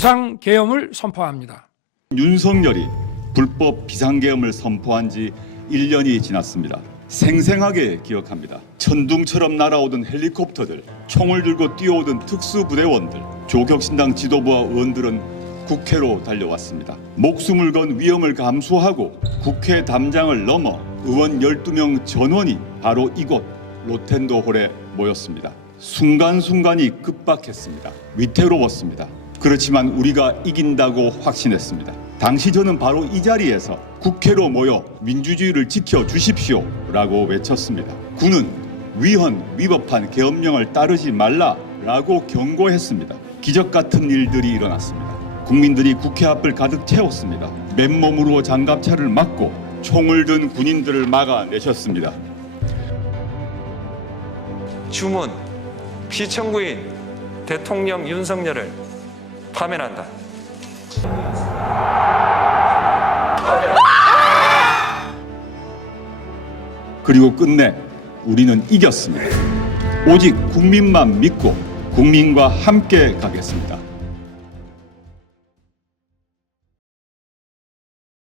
비상 계엄을 선포합니다. 윤석열이 불법 비상계엄을 선포한 지 1년이 지났습니다. 생생하게 기억합니다. 천둥처럼 날아오던 헬리콥터들, 총을 들고 뛰어오던 특수부대원들, 조격신당 지도부와 의원들은 국회로 달려왔습니다. 목숨을 건 위험을 감수하고 국회 담장을 넘어 의원 12명 전원이 바로 이곳 로텐도 홀에 모였습니다. 순간순간이 급박했습니다. 위태로웠습니다. 그렇지만 우리가 이긴다고 확신했습니다. 당시 저는 바로 이 자리에서 국회로 모여 민주주의를 지켜 주십시오 라고 외쳤습니다. 군은 위헌, 위법한 계엄령을 따르지 말라라고 경고했습니다. 기적 같은 일들이 일어났습니다. 국민들이 국회 앞을 가득 채웠습니다. 맨몸으로 장갑차를 막고 총을 든 군인들을 막아내셨습니다. 주문 피청구인 대통령 윤석열을 파면한다. 그리고 끝내 우리는 이겼습니다. 오직 국민만 믿고 국민과 함께 가겠습니다.